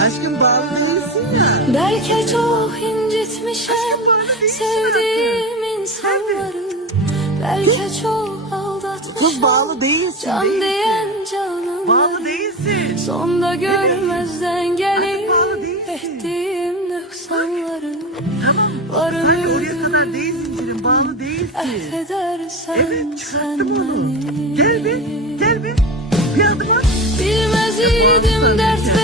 Aşkım bağlı değilsin ya. Belki çok incitmişim sevdiğim insanları. Belki çok Kız bağlı aldatmışım değilsin. can Değilsin. diyen Bağlı canımları. değilsin. Sonda görmezden gelip bağlı değilsin. ettiğim noksanları. Tamam. Varım Sanki oraya kadar değil zincirin. Bağlı değilsin. affedersen Evet, sen çıkarttım onu. beni. Gel bir. Bir adım at. Bilmez idim dert